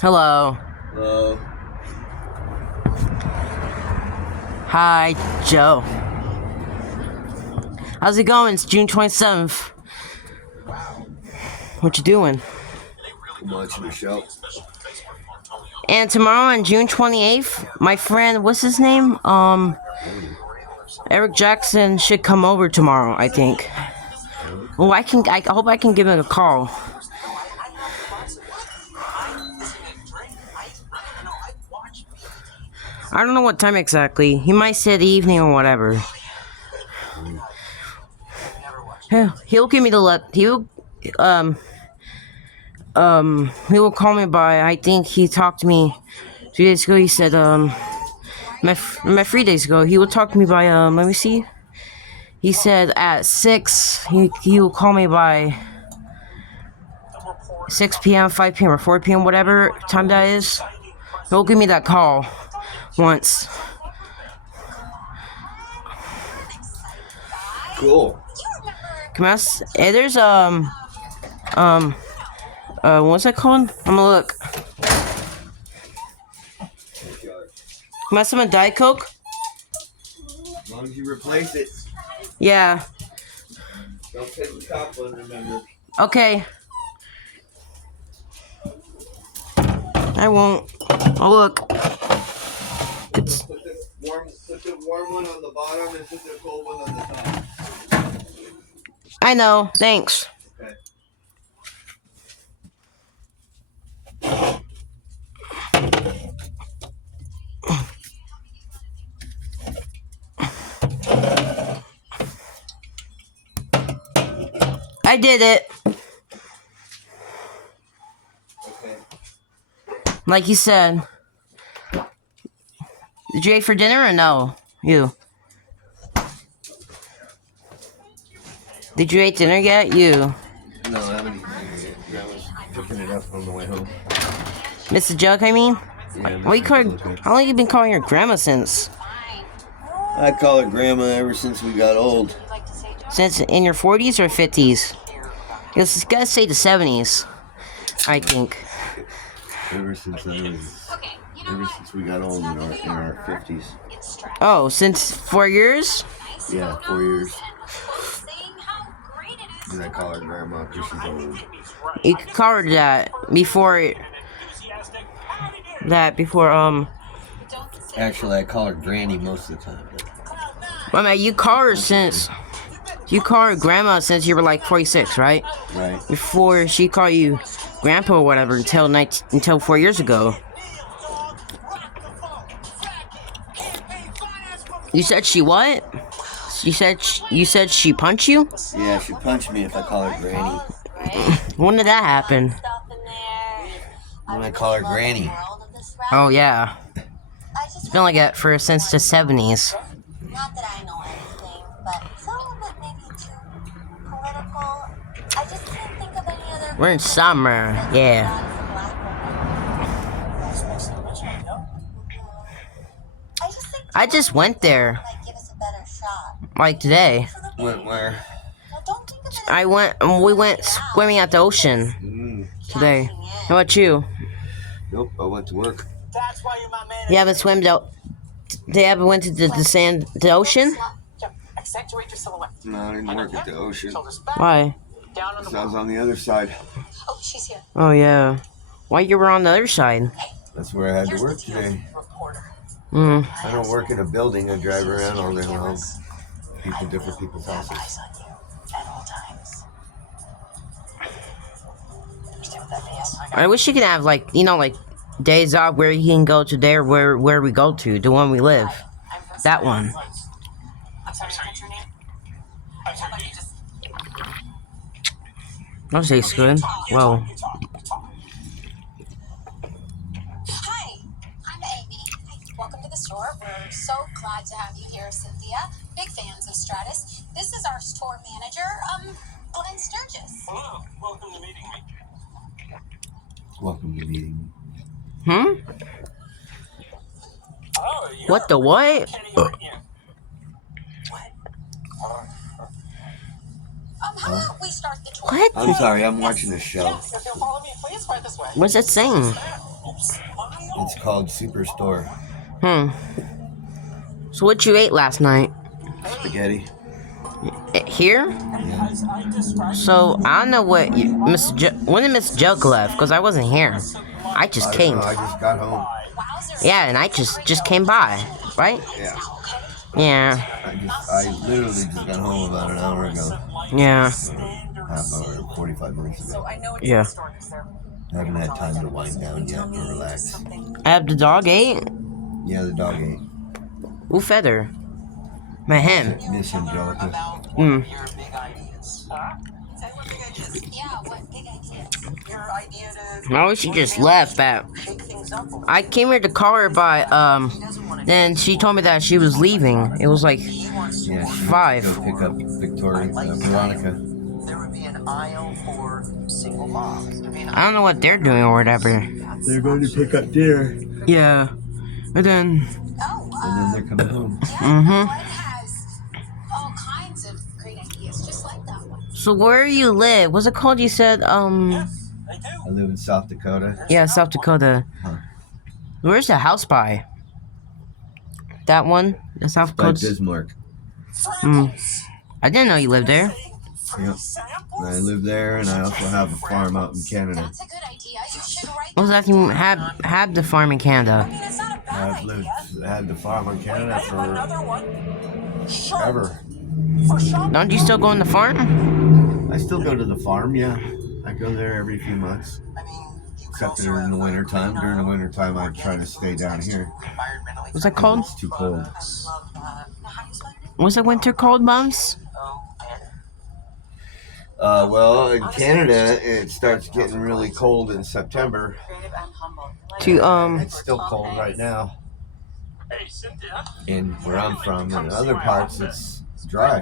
Hello. Hello. Hi, Joe. How's it going? It's June 27th. What you doing? I'm watching the show. And tomorrow on June 28th, my friend, what's his name? Eric Jackson should come over tomorrow, I think. Well, I hope I can give him a call. I don't know what time exactly. He might say the evening or whatever. He'll give me the he will call me by, I think he talked to me 2 days ago. He said, my 3 days ago, he will talk to me by, let me see. He said at 6, he will call me by 6 p.m., 5 p.m., or 4 p.m., whatever time that is. He'll give me that call once. Cool. Come on, there's, what's that called? I'm gonna look. Come on, some Diet Coke? As long as you replace it. Yeah. Don't take the top one, remember. Okay. I won't. I'll look. Put the warm one on the bottom and put the cold one on the top. I know. Thanks. Okay. I did it. Okay. Like you said. Did you eat for dinner or no? You. Did you eat dinner yet? You. No, I haven't eaten it yet. I was picking it up on the way home. Mr. Jug, I mean? Yeah, What you call? How long you been calling your grandma since? I call her grandma ever since we got old. Since in your 40s or 50s? It's gotta say the 70s, I think. Ever since we got old in our 50s. Oh, since 4 years? Yeah, 4 years. And I call her grandma because she's old. You could call her that before. Actually, I call her granny most of the time. I mean, you call her grandma since you were like 46, right? Right. Before she called you grandpa or whatever until 4 years ago. You said she what? You said she punched you? Yeah, she punched me if I call her granny. When did that happen? When I call her granny. Oh yeah. It's been like that since the 70s. Not that I know anything, but some of it may be too political. I just can't think of any other. We're in summer, yeah. I just went there. Give us a better shot. Like today. Went where? We went swimming at the ocean today. How about you? Nope, I went to work. You haven't swum out? They haven't went to the ocean? No, I didn't work at the ocean. Why? Because I was on the other side. Oh, she's here. Oh yeah. Why you were on the other side? That's where I had to work today. I don't work in a building. I drive around all day long. Different people's houses. I wish you could have like days off where you can go to there where we go to, the one we live. That one. That tastes good. Well. Hi, I'm Amy. Welcome to the store. We're so glad to have you here, Cynthia. Big fans of Stratus. This is our store manager, Glenn Sturgis. Hello, welcome to meeting me. Welcome to meeting me. What the what? Kenny right here. How about we start the tour? What? I'm sorry, I'm watching a show. Yes, if you'll follow me, please, right this way. What's it saying? Oops. It's called Superstore. Hmm. So what you ate last night? Spaghetti. Here? Yeah. So I don't know what when did Miss Joke left? Because I wasn't here. I just I don't came. know, I just got home. Yeah, and I just came by, right? Yeah. Yeah. I literally just got home about an hour ago. Yeah. Half hour, 45 minutes ago. Yeah. I haven't had time to wind down yet or relax. Have the dog ate? Yeah, the dog ate. Who fed her? My hen. Miss Angelica. Hmm. Your big ideas. Huh? Say what big ideas. Yeah, what big idea? Your idea to I wish she just left, but shake things up. I came here to call her, but then she told me that she was leaving. It was like Yeah, she 5. go pick up Victoria, Veronica. There would be an aisle for single moms. I don't know what they're doing or whatever. They're going to pick up deer. Yeah. And then Oh, And then they're coming home. Mhm. Glenn has all kinds of great ideas, just like that one. So where you live? What's it called? You said Yes, I do. I live in South Dakota. yeah, South Dakota. Huh. Where's the house by? That one? The South By Dakota. Bismarck. I didn't know you lived there. Yep. And I live there, and I also have a farm out in Canada. That's a good idea. You should write What was that you have the farm in Canada? It's not a bad I've lived, idea. had the farm in Canada Another one. forever. For shop. Don't you still go on the farm? I still go to the farm, yeah. I go there every few months. I mean, you Except during the winter time. During the winter time, I try to stay down here. environmentally. What's that called? It's too cold. Love that. Now, how do you spell your name? What's the winter called, Mums? Well, in Canada, it starts getting really cold in September. Creative and humble. It's still cold right now. Hey, Cynthia. And where I'm from, in other parts, it's dry.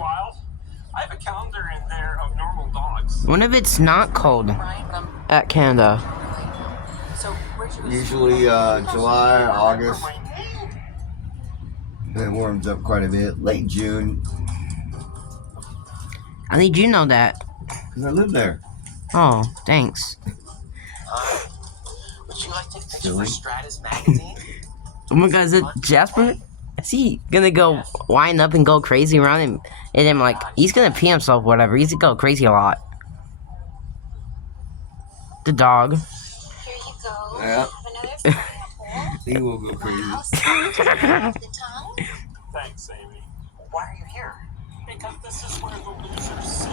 I have a calendar in there of normal dogs. When if it's not cold at Canada? So where'd you Usually July, August. It warms up quite a bit. Late June, I need you know that. because I live there. Oh, thanks. Would you like to take a picture Silly. for Stratus magazine? Oh my god, is it Jasper? Is he gonna go wind up and go crazy around him? And then like he's gonna pee himself, whatever. He's gonna go crazy a lot. The dog. Here you go. Yeah. Have another pineapple. He will go crazy. Wow, Cynthia, the tongue. Thanks, Amy. Why are you here? Because this is where the losers sit.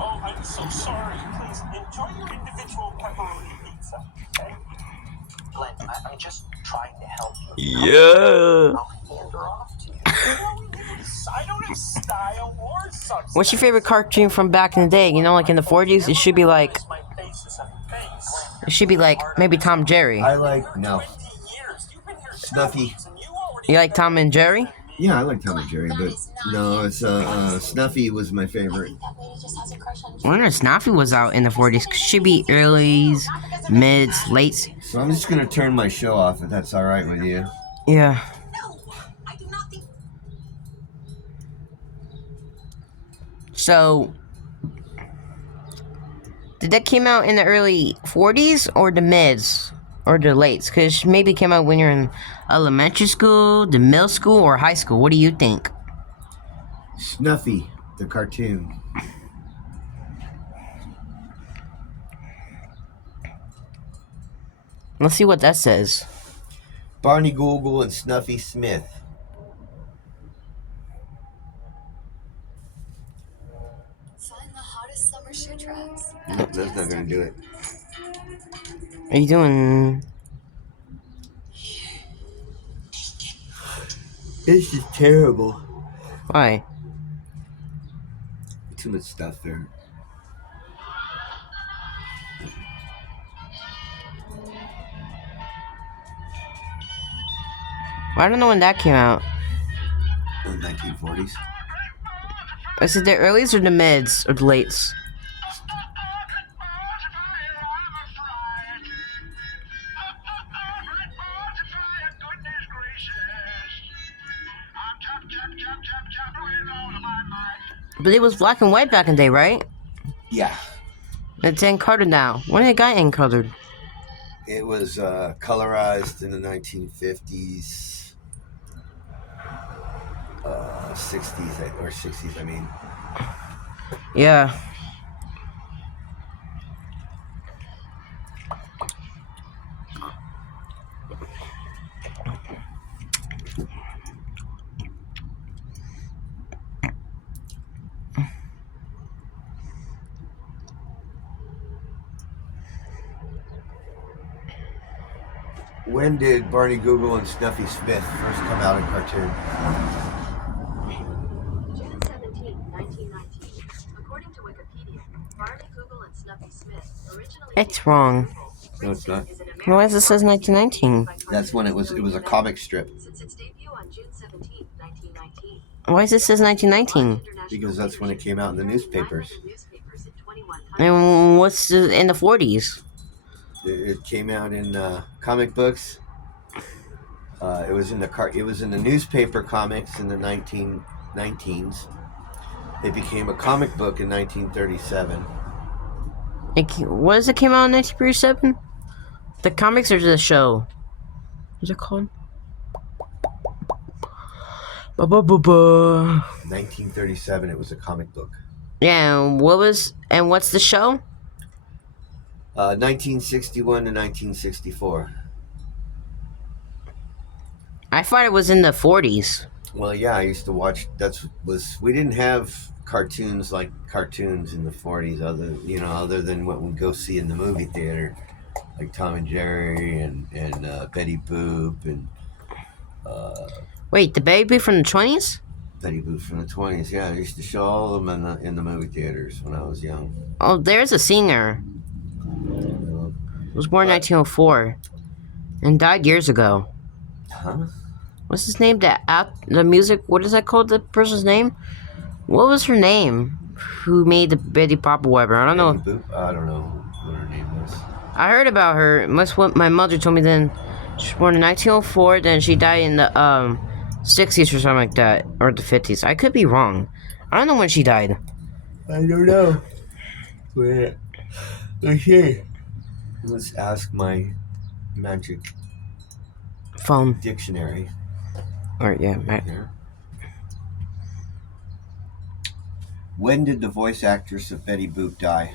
Oh, I'm so sorry. Please enjoy your individual pepperoni pizza. Okay? Glenn, I'm just trying to help you. Yeah. I'll hand her off to you. I don't have style or substance. What's your favorite cartoon from back in the day? You know, like in the 40s, it should be like My face is a face. it should be like maybe Tom and Jerry. I like, no. 20 years. You've been here Snuffy. 2 weeks and you already You like Tom and Jerry? Yeah, I like Tom and Jerry, but no, it's Snuffy was my favorite. That lady just has a crush on I wonder if Snuffy was out in the 40s. Should be earlys, mids, lates. So I'm just gonna turn my show off if that's all right with you. Yeah. No, I do not think. So, did that came out in the early 40s or the mids or the lates? Because maybe it came out when you're in elementary school, the middle school, or high school. What do you think? Snuffy, the cartoon. Let's see what that says. Barney Google and Snuffy Smith. Find the hottest summer shoe tracks. Nope, that's not gonna do it. Are you doing? This is terrible. Why? Too much stuff there. I don't know when that came out. In the 1940s. Is it the earlies or the mids or the lates? But it was black and white back in the day, right? Yeah. It's in color now. When did it got in colored? It was colorized in the 1950s, 60s, or 60s, I mean. Yeah. When did Barney Google and Snuffy Smith first come out in cartoon? June 17, 1919. According to Wikipedia, Barney Google and Snuffy Smith originally It's wrong. No, it's not. Why does it says 1919? That's when it was a comic strip. Since its debut on June 17, 1919. Why does it says 1919? Because that's when it came out in the newspapers. And what's in the 40s? It came out in comic books. It was in the newspaper comics in the 1919s. It became a comic book in 1937. What does it came out in 1937? The comics or the show? What's it called? 1937. It was a comic book. Yeah, and what's the show? 1961 to 1964. I thought it was in the 40s. Well, yeah, I used to watch. We didn't have cartoons like cartoons in the 40s, other than what we go see in the movie theater, like Tom and Jerry and Betty Boop and Wait, the baby from the 20s? Betty Boop from the 20s. Yeah, I used to show all of them in the movie theaters when I was young. Oh, there's a singer. Was born in 1904 and died years ago. Huh? What's his name? The music. What is that called? The person's name? What was her name? Who made the Betty Pop or whatever? I don't know. Betty Boop? I don't know what her name was. I heard about her. That's what my mother told me. Then she was born in 1904. Then she died in the 60s or something like that, or the 50s. I could be wrong. I don't know when she died. I don't know. Wait. Okay. Let's ask my magic Phone. dictionary. Or yeah. Here. When did the voice actress of Betty Boop die?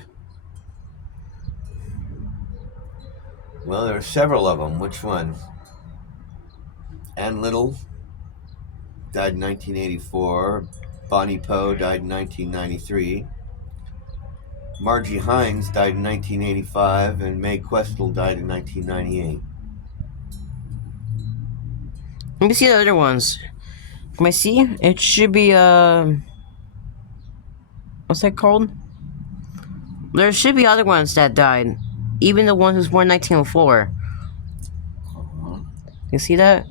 Well, there are several of them. Which one? Ann Little died in 1984. Bonnie Poe died in 1993. Margie Hines died in 1985, and Mae Questel died in 1998. Let me see the other ones. Can I see? It should be what's that called? There should be other ones that died. Even the one who's born in 1904. You see that?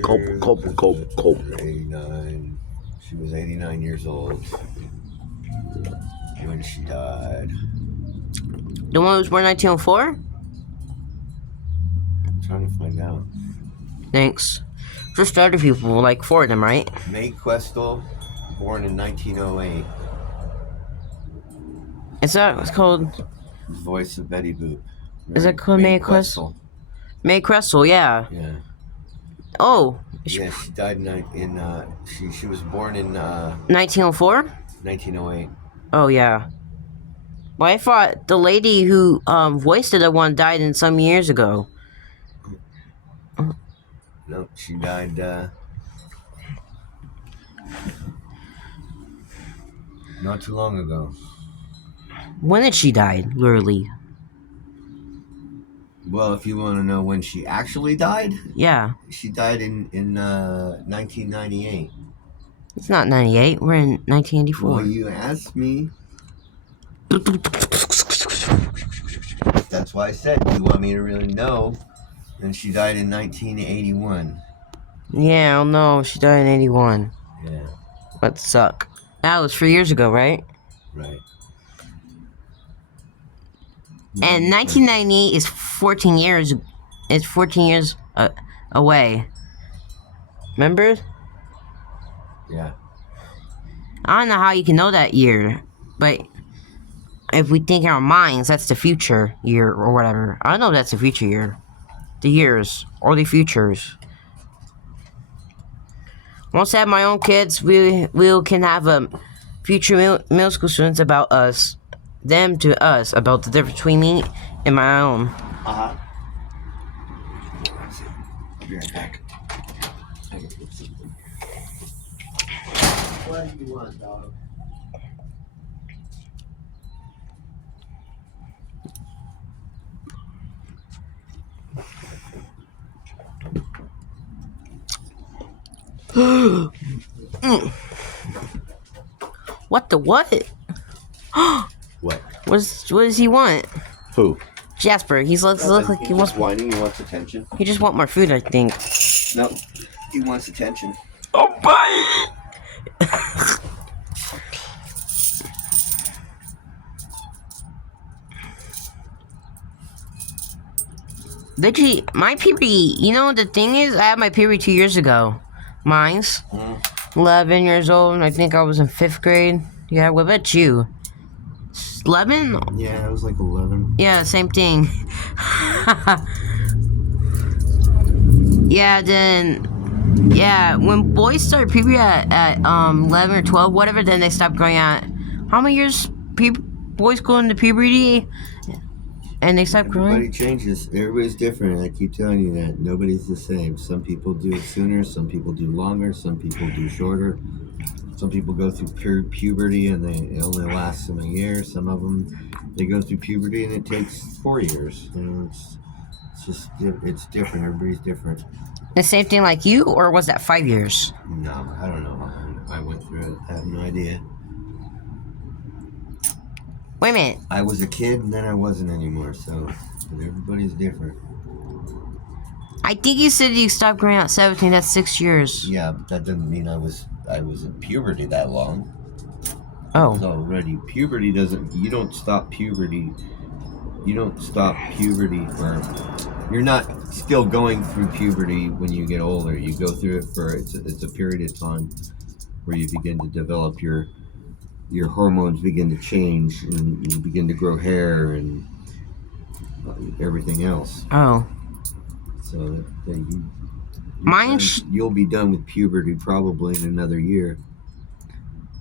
Gulp. 89. She was 89 years old when she died. The one who was born in 1904? I'm trying to find out. Thanks. Just other people, like four of them, right? Mae Questel, born in 1908. Is that what's called? Voice of Betty Boop. Is it called Mae Questel? Mae Questel, yeah. Yeah. Oh. Yeah, she died she was born in 1904? 1908. Oh, yeah. Well, I thought the lady who voiced the one died in some years ago. No, she died not too long ago. When did she die, literally? Well, if you want to know when she actually died, Yeah. she died in 1998. It's not 98. We're in 1984. Well, you asked me. That's why I said, you want me to really know? And she died in 1981. Yeah, oh no, she died in 81. Yeah. That suck. That was 3 years ago, right? Right. And 1998 is 14 years. It's 14 years away. Remember? Yeah. I don't know how you can know that year, but if we think in our minds, that's the future year or whatever. I don't know if that's the future year. The years or the futures. Once I have my own kids, we can have future middle school students about us, them to us about the difference between me and my own. Uh-huh. I'll be right back. I can get something. What do you want, dog? What the what? What? What does he want? Who? Jasper. He's look like he wants. whining. He wants attention. He just want more food, I think. No, he wants attention. Oh, bye. Literally, my puberty. You know the thing is, I had my puberty 2 years ago. Mine's 11 years old. I think I was in 5th grade. Yeah, what about you? 11? Yeah, I was like 11. Yeah, same thing. Yeah, then. Yeah, when boys start puberty at 11 or 12, whatever, then they stop growing out. How many years boys go into puberty and they stop Everybody growing? changes. Everybody's different. I keep telling you that. Nobody's the same. Some people do it sooner. Some people do longer. Some people do shorter. Some people go through puberty and it only lasts them a year. Some of them, they go through puberty and it takes 4 years. You know, it's just, it's different. Everybody's different. The same thing like you, or was that 5 years? No, I don't know. I went through it. I have no idea. Wait a minute. I was a kid and then I wasn't anymore. So, but everybody's different. I think you said you stopped growing out 17. That's 6 years. Yeah, but that doesn't mean I was in puberty that long. Oh. So already puberty doesn't. You don't stop puberty. You don't stop puberty for. You're not still going through puberty when you get older. You go through it for it's a period of time where you begin to develop your hormones begin to change and you begin to grow hair and everything else. Oh. So that you'll be done with puberty probably in another year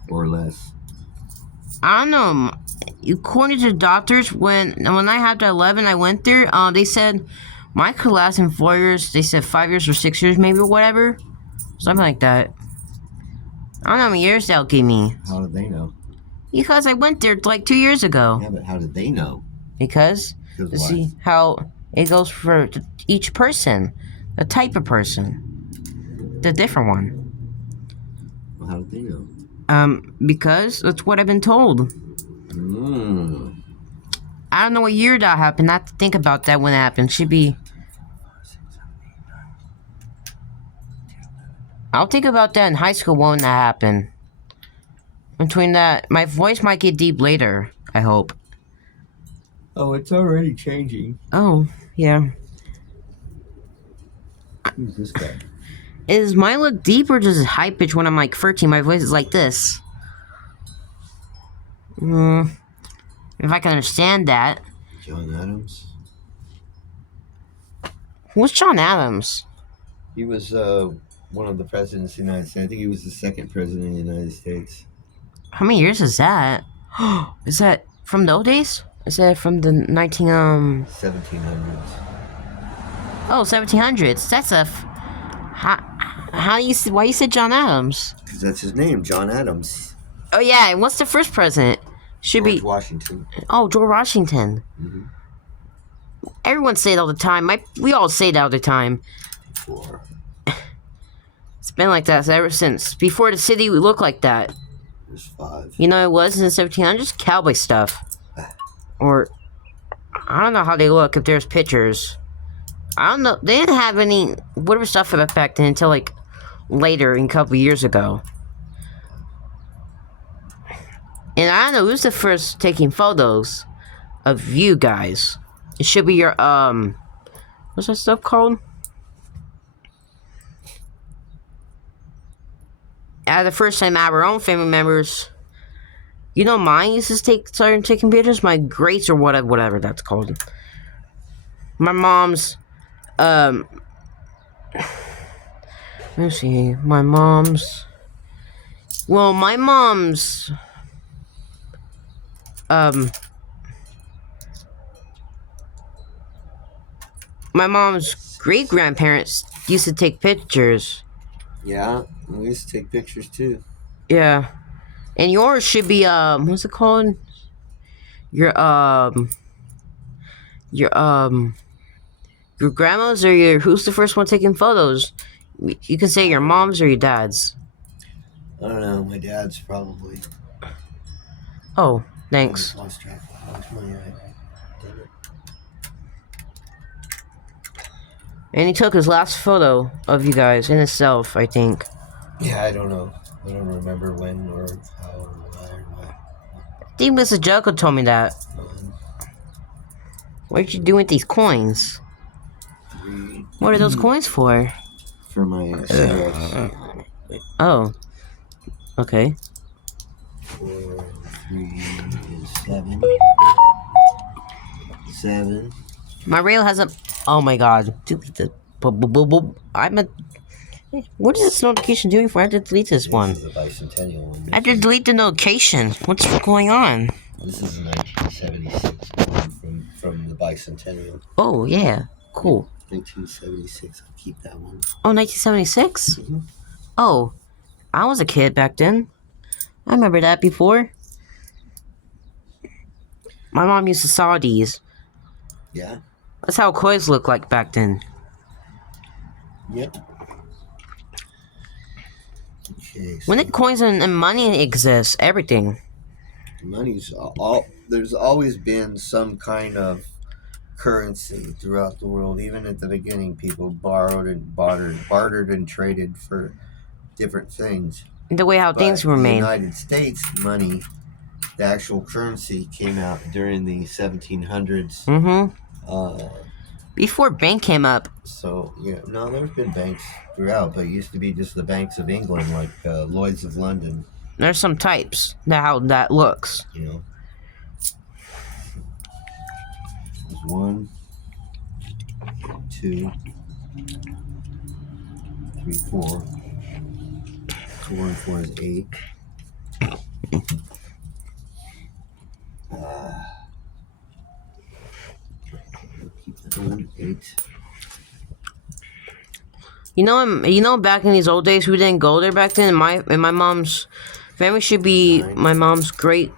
or less. I don't know. According to doctors, when I had 11, I went there. They said mine could last in 4 years. They said 5 years or 6 years, maybe, or whatever, something like that. I don't know how many years they'll give me. How did they know? Because I went there like 2 years ago. Yeah, but how did they know? Because to why? see how it goes for each person, the type of person, the different one. Well, how did they know? Because that's what I've been told. I don't know what year that happened. I have to think about that when it happened. Should be. I'll think about that in high school when that happened. Between that, my voice might get deep later, I hope. Oh, it's already changing. Oh, yeah. Who's this guy? Is mine look deep or does it high pitch when I'm like 13? My voice is like this. If I can understand that. John Adams. Who's John Adams? He was one of the presidents of the United States. I think he was the second president of the United States. How many years is that? Is that from the old days? Is that from the 1700s. Oh, 1700s. That's a. How you? Why you said John Adams? Because that's his name, John Adams. Oh yeah, and what's the first president? Should George be. Washington. Oh, George Washington. Mm-hmm. Everyone say it all the time. We all say it all the time. Four. It's been like that ever since. Before the city would look like that. There's 5. You know, it was in the 1700s cowboy stuff. Or I don't know how they look if there's pictures. I don't know. They didn't have any whatever stuff back then until like later, in a couple years ago. And I don't know who's the first taking photos of you guys. It should be your what's that stuff called? at the first time our own family members. You know, mine used to start taking pictures. My greats or whatever that's called. My mom's. Let me see. My mom's. Well, my mom's. My mom's great grandparents used to take pictures. Yeah, we used to take pictures too. Yeah. And yours should be what's it called? Your your your grandma's or your who's the first one taking photos? You can say your mom's or your dad's. I don't know. My dad's probably. Oh, I thanks. lost track. Where's my damn it. And he took his last photo of you guys in himself, I think. Yeah, I don't know. I don't remember when or how or why or what. I think Mrs. Joko told me that. What did you do with these coins? What are those coins for? For my cigarettes. Oh. Okay. 4, 3 is 7. 7. My rail has a. Oh my god. Delete the. I'm a. What is this notification doing for? I have to delete this one. This is the bicentennial one. I have to delete the notification. What's going on? This is 1976 one from the bicentennial. Oh, yeah. Cool. 1976. I'll keep that one. Oh, 1976? Mhm. Oh, I was a kid back then. I remember that before. My mom used to saw these. Yeah. That's how coins looked like back then. Yep. Okay. When did coins and money exist? Everything. Money's all. There's always been some kind of currency throughout the world. Even at the beginning, people borrowed and bartered and traded for different things. The way how things were The made. United States money, the actual currency, came out during the 1700s. Mm-hmm. Uh, Before bank came up. so yeah, no, there's been banks throughout, but it used to be just the banks of England, like Lloyd's of London. There's some types. That how that looks. You know, there's 1, 2, 3, 4. 4 and 4 is 8. Keep that one. 8. You know, back in these old days, we didn't go there back then. And my mom's family should be my mom's great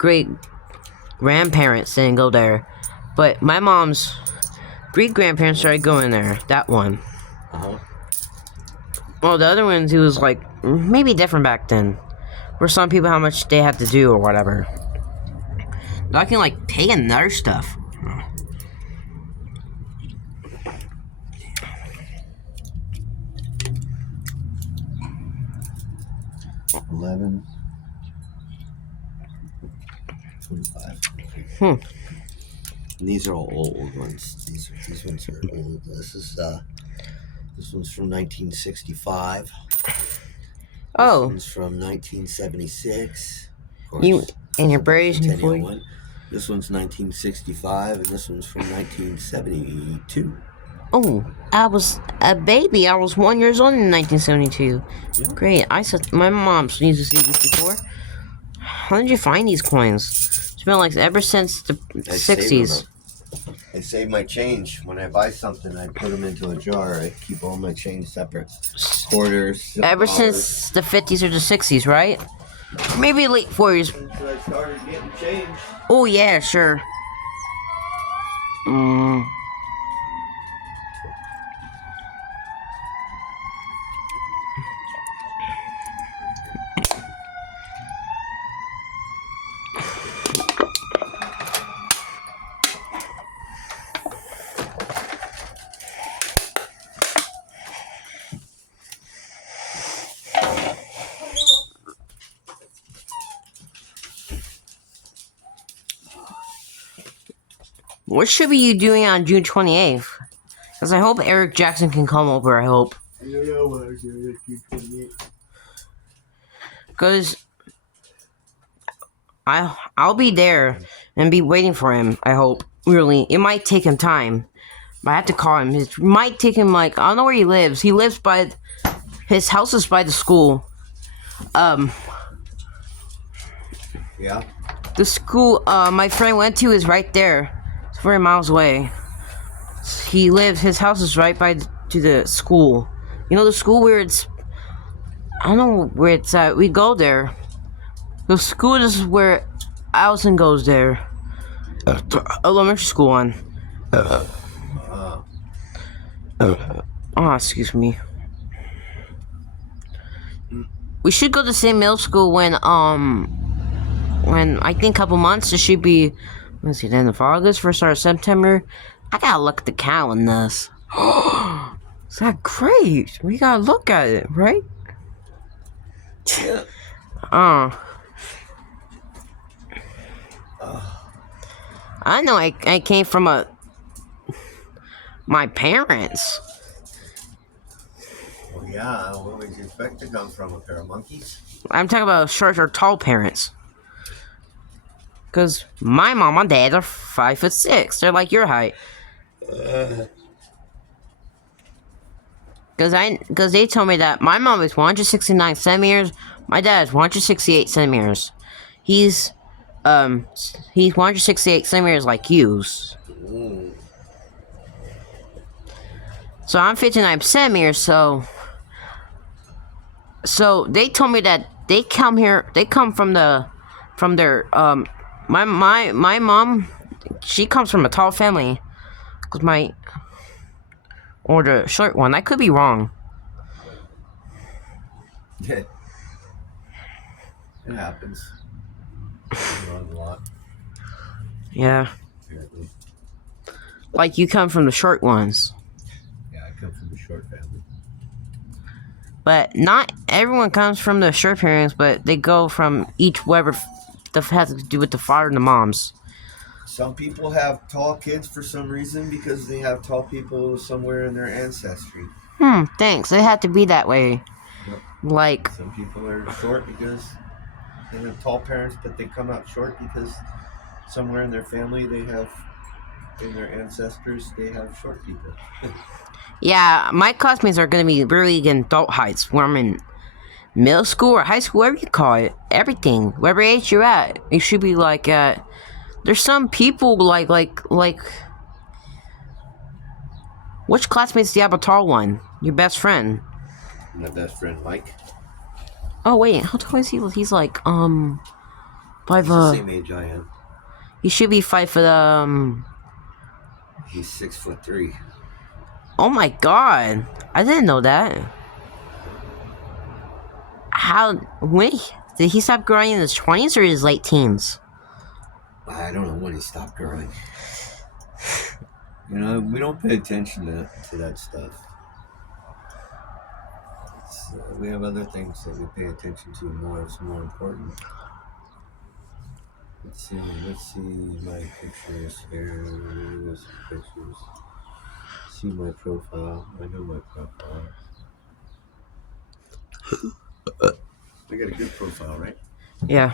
grandparents didn't go there, but my mom's great grandparents started going there. That one. Uh-huh. Well, the other ones, it was like maybe different back then. For some people, how much they had to do or whatever. I can like pay another stuff. 11. 25. Hmm. And these are all old ones. These ones are old. This one's from 1965. Oh. This one's from 1976. Of course, You and your it's a berries and your bicentennial 40. one. This one's 1965, and this one's from 1972. Oh, I was a baby. I was 1 year old in 1972. Yeah. Great. I said my mom used to see this before. How did you find these coins? It's been like ever since the I save 60s. them. I save my change. When I buy something, I put them into a jar. I keep all my change separate. Quarters. Ever dollars. since the 50s or the 60s, right? Maybe late 40s. Until I started getting change. Oh, yeah, sure. What should be you doing on June 28th? Because I hope Eric Jackson can come over, I hope. I don't know what I'm doing. Cause I'll be there and be waiting for him. I hope. Really, it might take him time. But I have to call him. It might take him like I don't know where he lives. He lives by his house is by the school. Yeah. The school my friend went to is right there. It's 40 miles away. His house is right by to the school. You know the school where it's, I don't know where it's at. We go there. The school is where Allison goes there. Elementary school one. Oh, excuse me. We should go to the same middle school when I think a couple months. It should be, let's see, the end of August, first start of September. I gotta look at the calendar. Is that great? We gotta look at it, right? I know I came from my parents. Well, yeah. What would you expect to come from? A pair of monkeys? I'm talking about short or tall parents. Cause my mom and dad are 5'6". They're like your height. Cause they told me that my mom is 169 centimeters. My dad is 168 centimeters. He's 168 centimeters like you. So I'm 59 centimeters. So they told me that they come here. They come from their my mom. She comes from a tall family. Cause or the short one. I could be wrong. It happens. A lot. Yeah. Apparently. Like you come from the short ones. Yeah, I come from a short family. But not everyone comes from the short parents, but they go from each whatever that has to do with the father and the moms. Some people have tall kids for some reason because they have tall people somewhere in their ancestry. Thanks. It had to be that way. Yep. Like, Some people are short because they have tall parents, but they come out short because somewhere in their family they have, in their ancestors, they have short people. yeah, my classmates are gonna be really in adult heights. When I'm in middle school or high school, whatever you call it, everything, whatever age you're at, you should be like at. There's some people like. Which classmates do you have a tall one? Your best friend. My best friend Mike. Oh wait, how tall is he? He's like five. He's the same age I am. He should be 5'. He's 6'3". Oh my god, I didn't know that. When did he stop growing in his 20s or his late teens? I don't know when he stopped growing. You know, we don't pay attention to that stuff. We have other things that we pay attention to more. It's more important. Let's see my pictures here. There's pictures. See my profile. I know my profile. I got a good profile, right? Yeah.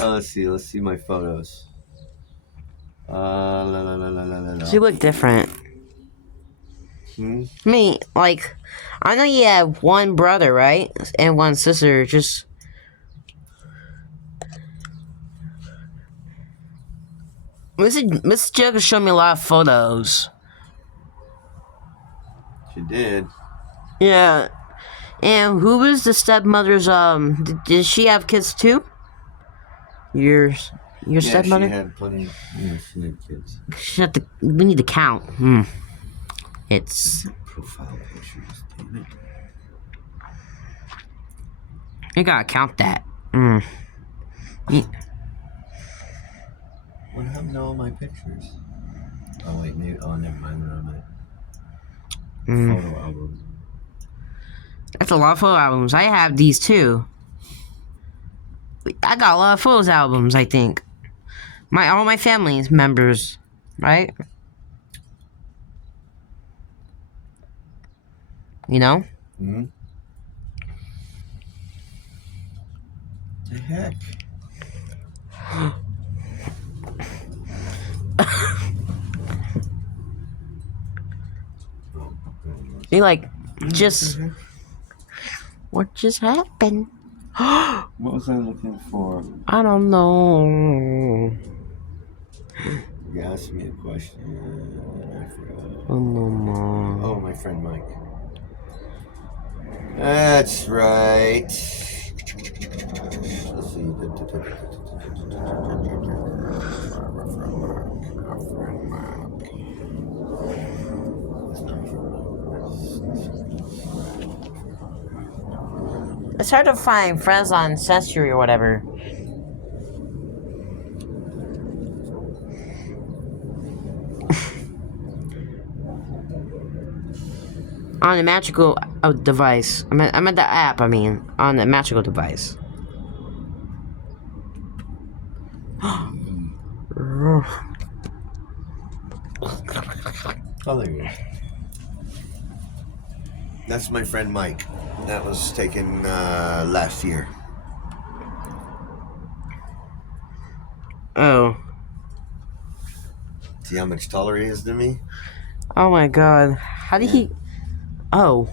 Let's see my photos. La, la, la, la, la, la. You look different. Me, like, I know you have one brother, right? And one sister, just. Miss Jugga showed me a lot of photos. She did. Yeah. And who was the stepmother's, did she have kids too? Your stepmother? She had plenty. Yeah, she had kids. We need to count. It's. Profile pictures. Damn it. You gotta count that. What happened to all my pictures? Oh wait, maybe. Oh, never mind. They're on my photo album. That's a lot of photo albums. I have these too. I got a lot of photos albums, I think. All my family's members, right? You know? the heck? He like just what just happened? What was I looking for? I don't know. You asked me a question. I forgot. Oh, Oh, my friend Mike. That's right. Let's see. it's hard to find friends on Sensory or whatever. On the magical device. I meant the app, on the magical device. Oh, there you go. That's my friend Mike. That was taken last year. Oh. See how much taller he is than me? Oh my god. How did he... Oh.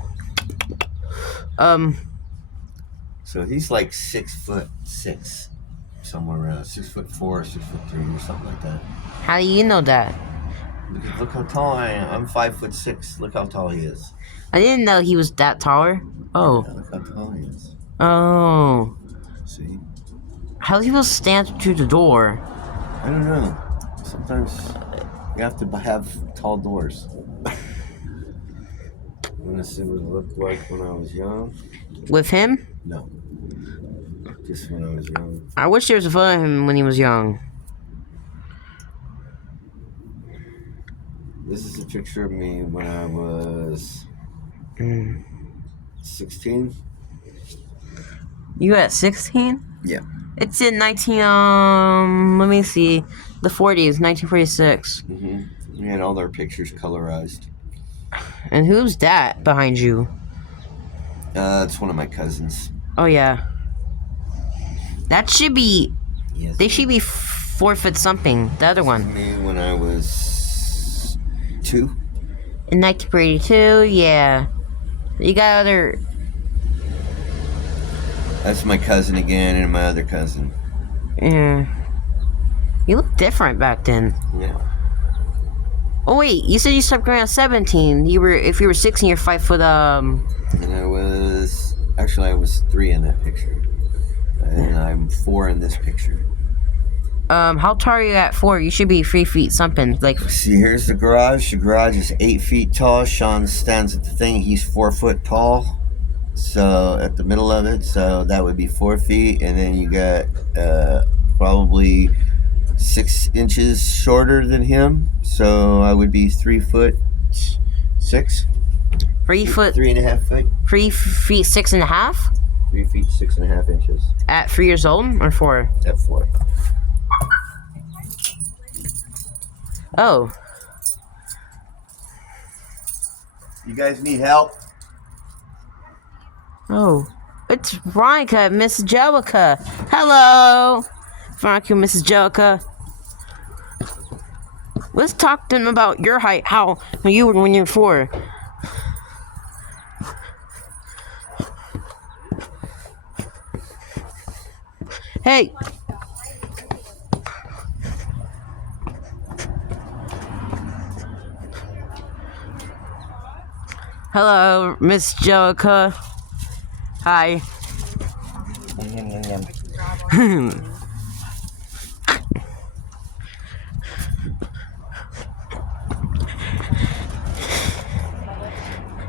So he's like 6'6", somewhere around 6'4", 6'3", or something like that. How do you know that? Because look how tall I am. I'm 5'6". Look how tall he is. I didn't know he was that taller. Oh. Yeah, look how tall he is. Oh. See? How do people stand through the door? I don't know. Sometimes you have to have tall doors. I'm gonna see what it looked like when I was young. With him? No. Just when I was young. I wish there was a photo of him when he was young. This is a picture of me when I was 16. You at 16? Yeah. It's in let me see. The 40s, 1946. We had all their pictures colorized. And who's that behind you? It's one of my cousins. Oh, yeah. That should be... Yes. They should be 4 foot something. The other one. Me when I was 2. In 1942, yeah. You got other... That's my cousin again, and my other cousin. Yeah. You look different back then. Yeah. Oh wait, you said you stopped growing at 17. If you were 16, you're 5 foot. And I was 3 in that picture, and I'm 4 in this picture. How tall are you at 4? You should be 3 feet something. Like, See, here's the garage. The garage is 8 feet tall. Sean stands at the thing. He's 4 foot tall. So at the middle of it, so that would be 4 feet, and then you got probably 6 inches shorter than him. So I would be 3'6". 3 foot. 3.5 feet. 3 feet 6.5. 3 feet 6.5 inches. At 3 years old or 4? At 4. Oh. You guys need help? Oh. It's Veronica, Miss Jellica. Hello, Veronica, Mrs. Jellica. Let's talk to them about your height. How you were when you were 4. Hey. Hello, Miss Jellica. Hi.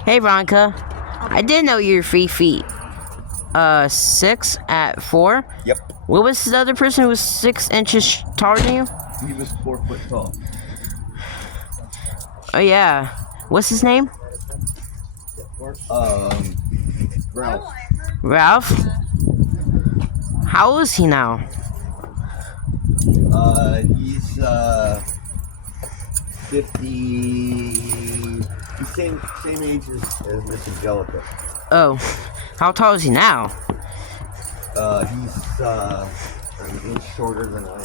Hey, Veronica. I didn't know you were 3 feet. 6 at 4? Yep. What was the other person who was 6 inches taller than you? He was 4 foot tall. Oh, yeah. What's his name? Ralph. Ralph? How old is he now? He's 50. He's same age as Miss Angelica. Oh. How tall is he now? He's an inch shorter than I am.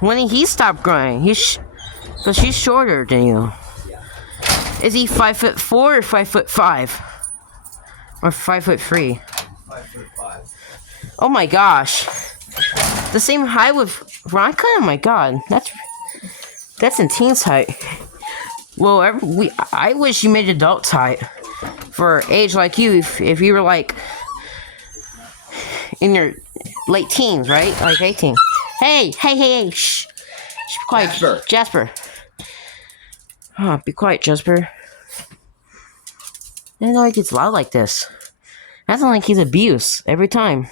When did he stop growing? So she's shorter than you. Yeah. Is he 5'4" or 5'5"? Or 5'3"? 5'5". Oh my gosh. The same height with Ronka? Oh my god. That's intense height. Well, I wish you made adult height. For age like you, if you were like in your late teens, right? Like 18. Hey, shh. Shh, be quiet. Jasper. Oh, be quiet, Jasper. I didn't know he gets loud like this. That's not like he's abused every time.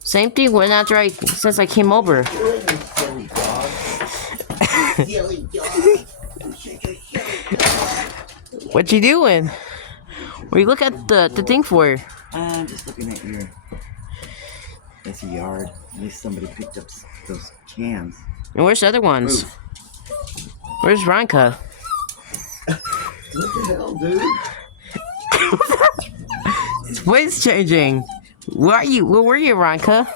Same thing since I came over. What you doing? What you look at the thing for? I'm just looking at that's a yard. At least somebody picked up those cans. And where's the other ones? Where's Ronka? What the hell, dude? His voice changing. Where were you, Ronka?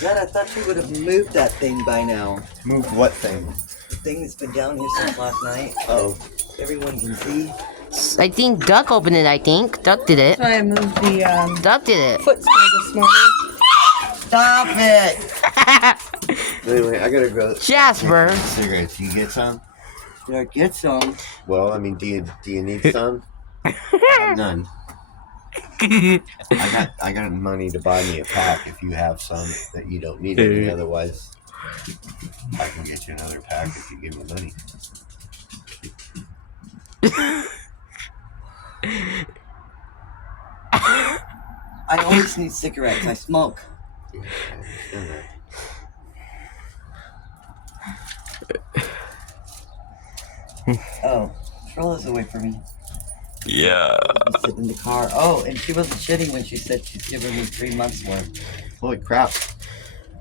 Dad, I thought you would have moved that thing by now. Move what thing? The thing that's been down here since last night. Oh. Everyone can see. I think Duck opened it, Duck did it. So I moved the Duck did it. footstool this morning. Stop it! Anyway, I gotta go. Jasper. Cigarettes. You get some? Did I get some? Well, I mean, do you need some? I have none. I got money to buy me a pack if you have some that you don't need any. Otherwise, I can get you another pack if you give me money. I always need cigarettes. I smoke. Yeah, I understand that. Oh, Trola's away from me. Yeah. I'm sitting in the car. Oh, and she wasn't shitting when she said she's giving me 3 months worth. Holy crap.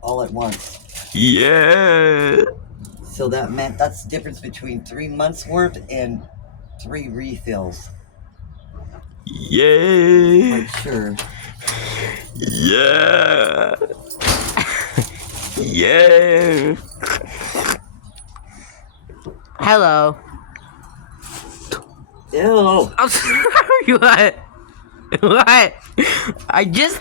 All at once. Yeah. So that meant that's the difference between 3 months worth and 3 refills. Yeah. I'm sure. Yeah. Yeah. Hello. Ew. I'm sorry. What? What? I just.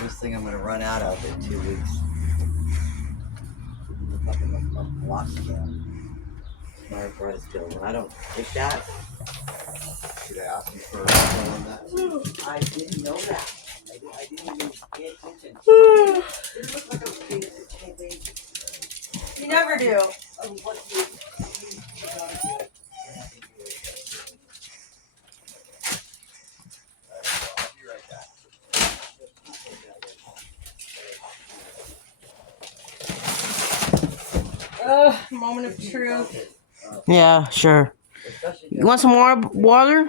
First thing I'm gonna run out of in 2 weeks. Up in the block again. My price bill. When I don't take that, Should I ask you for a refund on that? I didn't know that. I didn't even pay attention. It looked like I was paying attention. You never do. Moment of truth. Yeah, sure. You want some more water?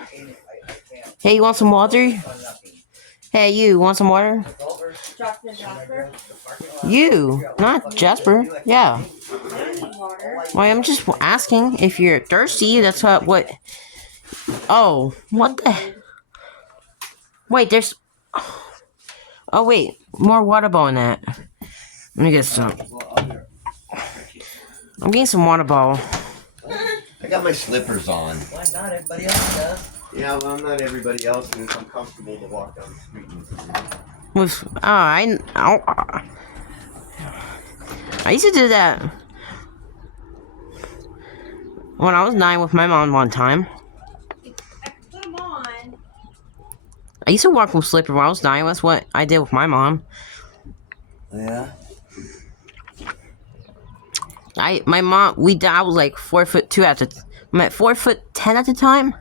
Hey, you want some water? Hey, you want some water? Drop the Jasper. You, not Jasper. Yeah. Water. Well, I'm just asking if you're thirsty. That's what. Oh, what the? Wait, there's. Oh wait, more water ball in that. Let me get some. I'm getting some water ball. I got my slippers on. Why not? Everybody else does. Yeah, well, I'm not everybody else, and it's uncomfortable to walk down the street. With I used to do that when I was 9 with my mom one time. Put them on. I used to walk with slipper when I was 9. That's what I did with my mom. Yeah. I was like 4'2" I'm at 4'10" at the time.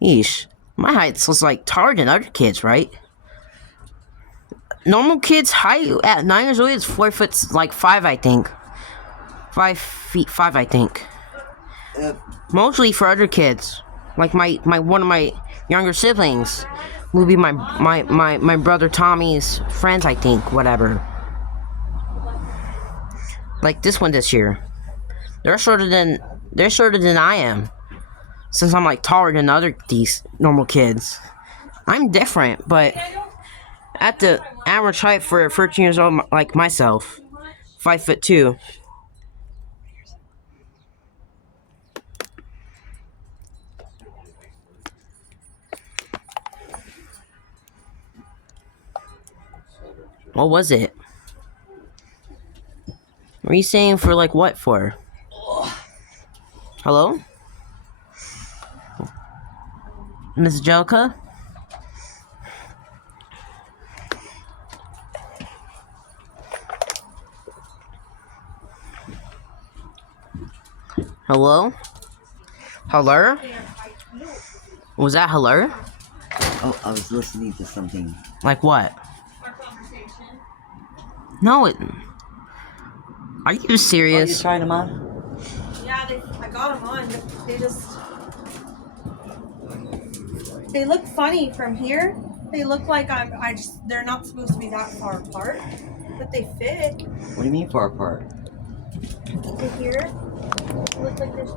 Yeesh. My height was like taller than other kids, right? Normal kids' height at 9 years old is 4'5", I think. 5'5", I think. Mostly for other kids, like my one of my younger siblings, will be my brother Tommy's friends, I think, whatever. like this one this year. They're shorter than I am. Since I'm like taller than these normal kids. I'm different, but at the average height for 13 years old like myself, 5'2". What was it? What are you saying for like what for? Hello? Miss Jelka? Hello? Hello? Was that hello? Oh, I was listening to something. Like what? No, it... Are you Are you serious? trying them on? Yeah, I got them on. They look funny from here. They look like they're not supposed to be that far apart, but they fit. What do you mean far apart? To here, they look like there's.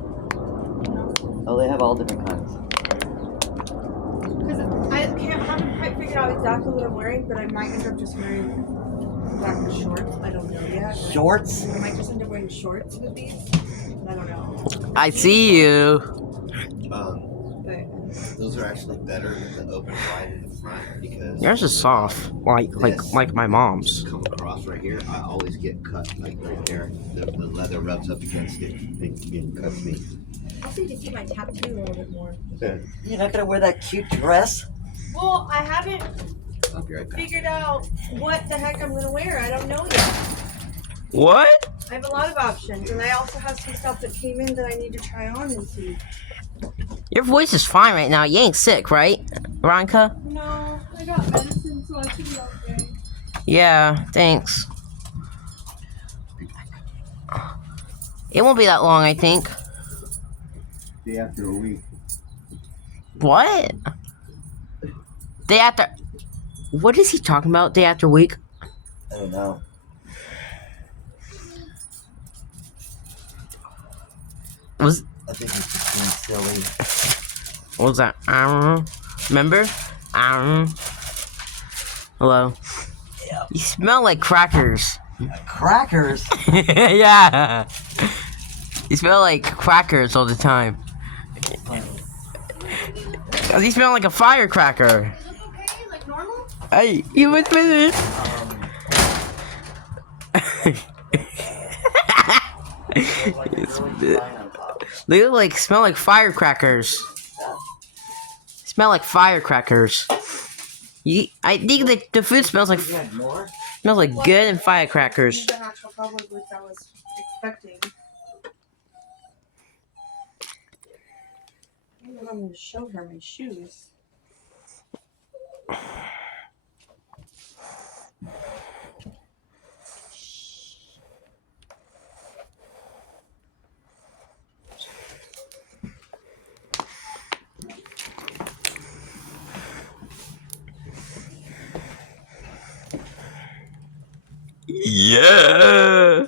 Oh, they have all different kinds. Because I haven't quite figured out exactly what I'm wearing, but I might end up just wearing black shorts. I don't know yet. Shorts? I might just end up wearing shorts with these. I don't know. I see you. Um, But those are actually better with the open wide in the front because Yours is soft, like my mom's. come across right here. I always get cut like right there. The leather rubs up against it. It cuts me. also, you can see my tattoo a little bit more. You're not gonna wear that cute dress? Well, I haven't I'll be right back. figured out what the heck I'm gonna wear. I don't know yet. What? I have a lot of options, and I also have some stuff that came in that I need to try on and see. Your voice is fine right now. You ain't sick, right, Veronica? No, I got medicine, so I should be okay. Yeah, thanks. It won't be that long, I think. Day after a week. What? Day after... What is he talking about? Day after week? I don't know. Was... I think he's just being silly. What was that? Remember? Hello. Yeah. You smell like crackers. Crackers? Yeah. You smell like crackers all the time. You smell like a firecracker. You look okay? Like normal? Hey, you with me? They look like smell like firecrackers. Smell like firecrackers. I think the food smells like You had more? good and firecrackers. The actual probably what I was expecting. I don't know if I'm going to show her my shoes. Yeah.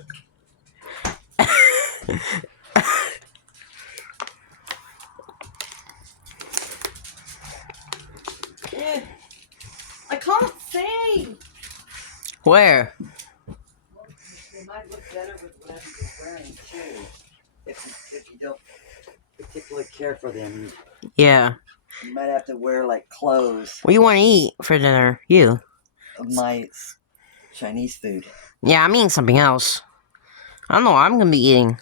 I can't say. Where? They might look better with whatever you're wearing too. If you don't particularly care for them, Yeah. you might have to wear like clothes What do you want to eat for dinner? You? of my Chinese food. Yeah, I'm eating something else. I don't know what I'm gonna be eating.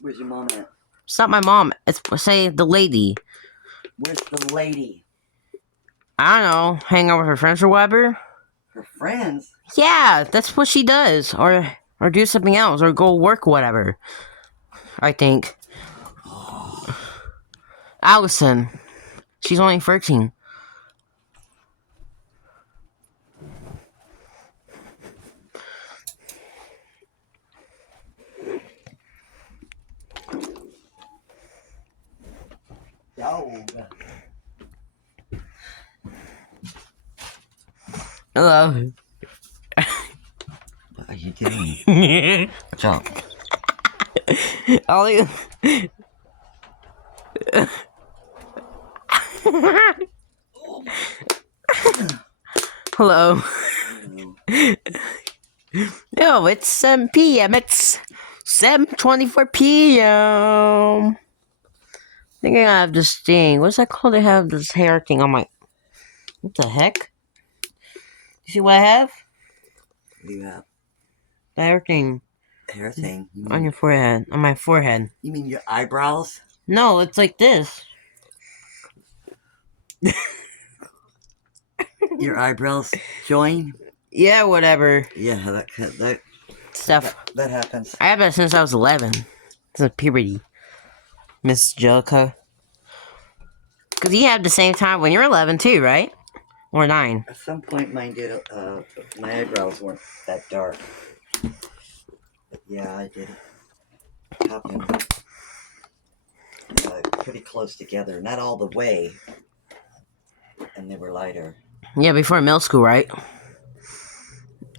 Where's your mom at? It's not my mom. It's say the lady. Where's the lady? I don't know. Hang out with her friends or whatever. Her friends? Yeah, that's what she does. Or do something else. Or go work whatever. I think. Allison. She's only 13. Dog. Hello. Are you kidding. Jump. Ollie. Hello. No, it's 7 p.m. It's 7:24 p.m. I think I have this thing. What's that called? I have this hair thing on my. What the heck? You see what I have? What do you have? The hair thing Hair thing. on your forehead. On my forehead. You mean your eyebrows? No, it's like this. Your eyebrows join? Yeah, whatever. Yeah, that Stuff. that happens. I have that since I was 11. Since puberty. Miss Jellica. Because you had the same time when you're 11 too, right? Or 9. At some point, mine did. My eyebrows weren't that dark. But yeah, I did it. Happen. Pretty close together, not all the way. And they were lighter. Yeah, before middle school, right?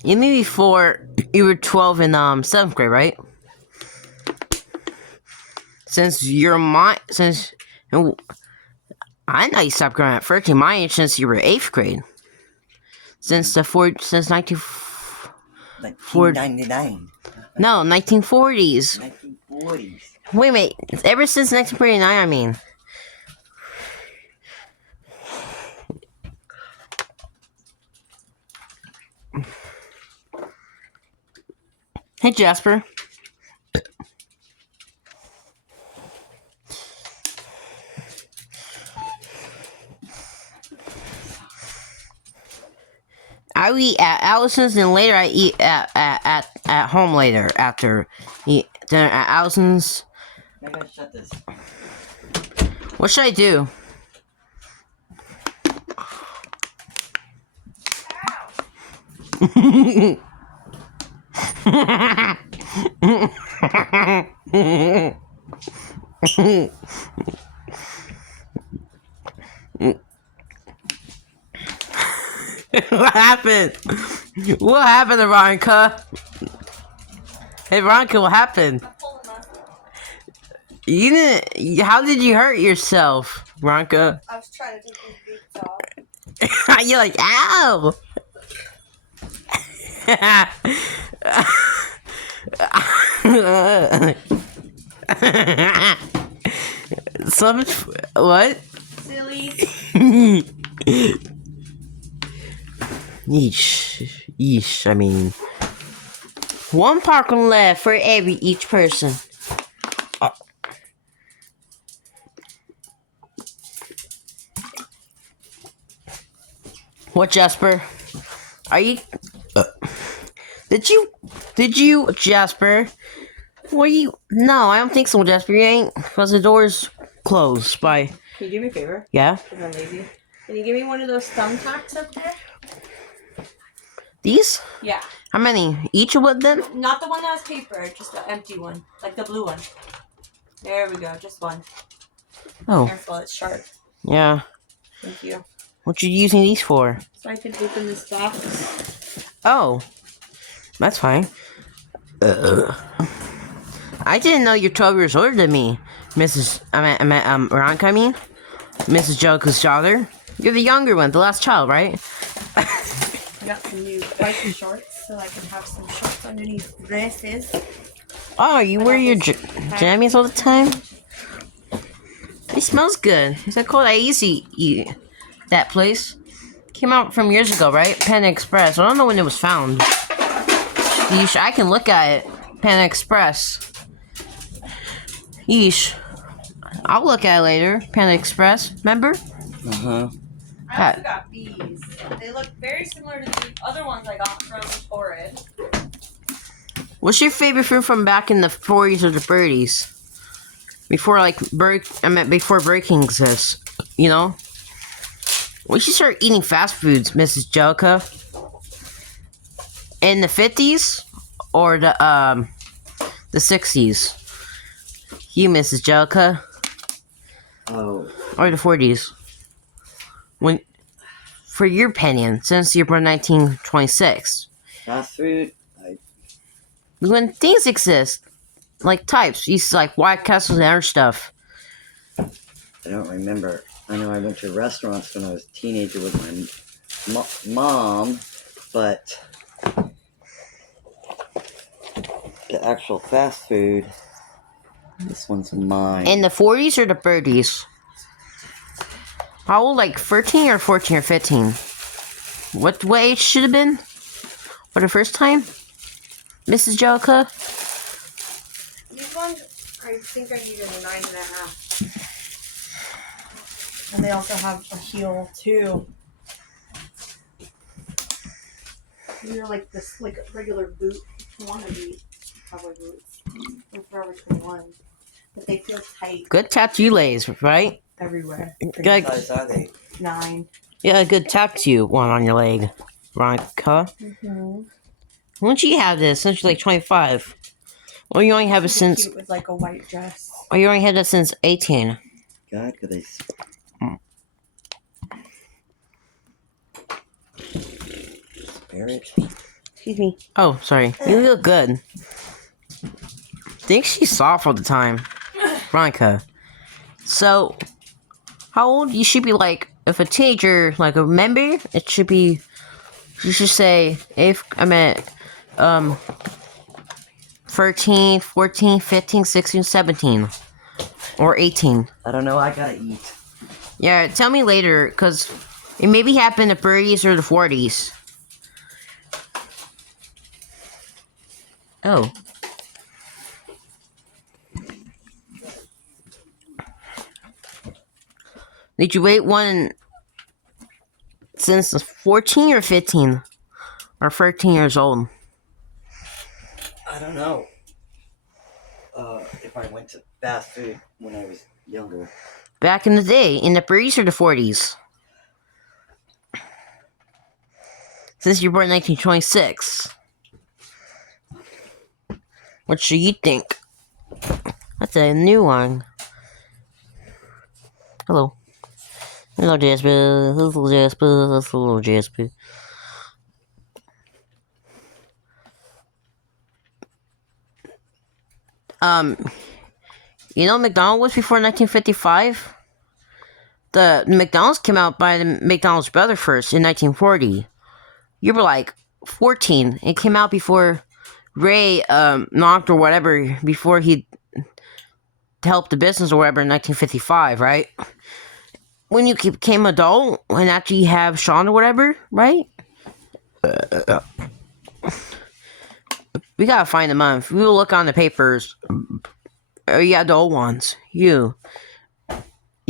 You mean before you were 12 in 7th grade, right? Since I know you stopped growing at 13, my age since you were 8th grade. Since 1999. No, 1940s. 1940s. Wait, ever since 1949, I mean. Hey, Jasper. I eat at Allison's, and later I eat at home later after eat dinner at Allison's. I gotta shut this. What should I do? What happened? What happened to Veronica? Hey, Veronica, what happened? You didn't. How did you hurt yourself, Veronica? I was trying to take these boots off. You're like, ow! Some what? Silly. Yeesh. I mean, one parking left for each person. What, Jasper? Are you? Did you, Jasper? Were you? No, I don't think so, Jasper. You ain't, because the door's closed. By. Can you do me a favor? Yeah. Because I'm lazy. Can you give me one of those thumbtacks up there? These? Yeah. How many? Each of them? Not the one that has paper, just the empty one. Like the blue one. There we go, just one. Oh. Careful, it's sharp. Yeah. Thank you. What you using these for? So I can open this box. Oh. That's fine. I didn't know you're 12 years older than me, Veronica, Mrs. Jellica's daughter. You're the younger one, the last child, right? I got some new white shorts so I can have some shorts underneath dresses. Oh, you wear your jammies all the time? It smells good. Is that called? I used to eat that place. Came out from years ago, right? Panda Express. I don't know when it was found. Yeesh, I can look at it. Panda Express. Yeesh. I'll look at it later. Panda Express. Remember? Uh-huh. I also got these. They look very similar to the other ones I got from Torrid. What's your favorite food from back in the 40s or the 30s? Before before Breaking exists, you know? We should start eating fast foods, Mrs. Jellica. In the 50s or the 60s? You, Mrs. Jellica. Oh. Or the 40s. When, for your opinion, since you're born 1926. Fast food. when things exist, like types, you see like White Castles and other stuff. I don't remember. I know I went to restaurants when I was a teenager with my mom, but the actual fast food, this one's mine. In the 40s or the 30s? How old? Like 13 or 14 or 15? What age should have been? For the first time? Mrs. Jellica? These ones, I think I needed a 9.5. And they also have a heel too. These are like this, like a regular boot wannabe cowboy boots. They're Forever 21, but they feel tight Good tattoo lays, right? everywhere. Good. What size are they? 9. Yeah, a good tattoo one on your leg. Veronica. Mm-hmm. When did you have this? Since you're like 25. Or you only have it since. Cute with like a white dress. Or you only had that since 18. God, could they... Spirit? Excuse me. Oh, sorry. You look good. Think she's soft all the time. Veronica. So, how old you should be like, if a teenager, like a member, it should be, you should say, if, I meant, 13, 14, 15, 16, 17. Or 18. I don't know, I gotta eat. Yeah, tell me later, because it maybe happened in the 30s or the 40s. Oh. Did you wait one since 14 or 15? Or 13 years old? I don't know. If I went to fast food when I was younger. Back in the day, in the 30s or the 40s? Since you were born in 1926. What should you think? That's a new one. Hello. Hello, Jasper. Hello, Jasper. Hello, Jasper. You know McDonald's was before 1955? The McDonald's came out by the McDonald's brother first in 1940. You were like 14. It came out before Ray knocked or whatever, before he helped the business or whatever in 1955, right? When you became adult and after you have Sean or whatever, right? We gotta find the month. We will look on the papers. Oh, yeah, the old ones. You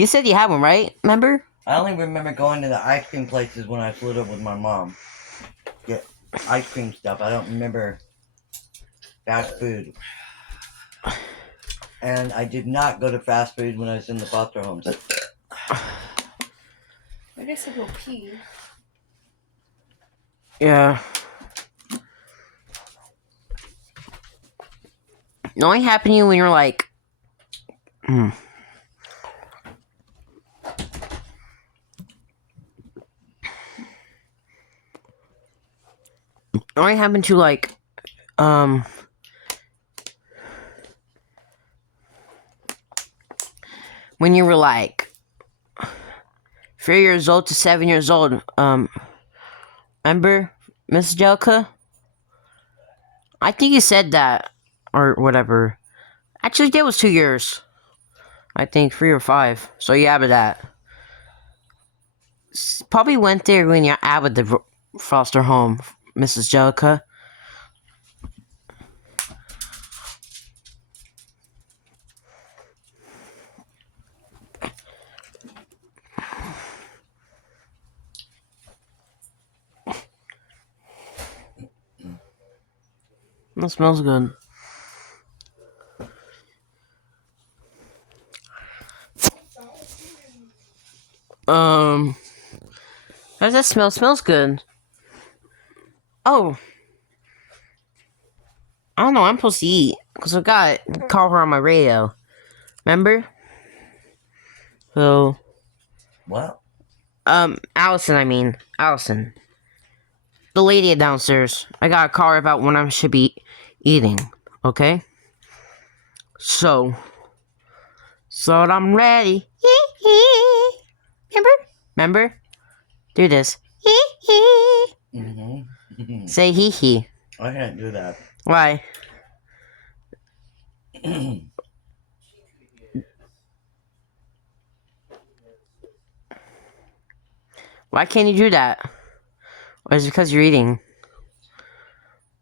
said you had one, right? Remember? I only remember going to the ice cream places when I was little with my mom. Get ice cream stuff. I don't remember fast food. And I did not go to fast food when I was in the foster homes. I guess I will pee. Yeah. It only happened to you when you're like... It only happened to like... when you were like 3 years old to 7 years old, remember, Miss Jelka? I think you said that, or whatever. Actually, that was 2 years. I think 3 or 5. So yeah, but that. Probably went there when you're out of the foster home, Mrs. Jelka. That smells good. How does that smell? Smells good. Oh. I don't know, I'm supposed to eat. Because I got call her on my radio. Remember? So. What? Allison, I mean. Allison. The lady downstairs. I gotta call her about when I should be eating. Okay? So I'm ready. Remember? Do this. Mm-hmm. Say hee hee. I can't do that. Why? Why can't you do that? Or is it because you're eating?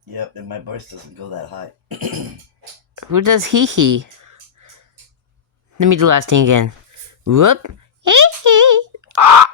Yep, and my voice doesn't go that high. Who does hee hee? Let me do the last thing again. Whoop. Hee hee. Ah!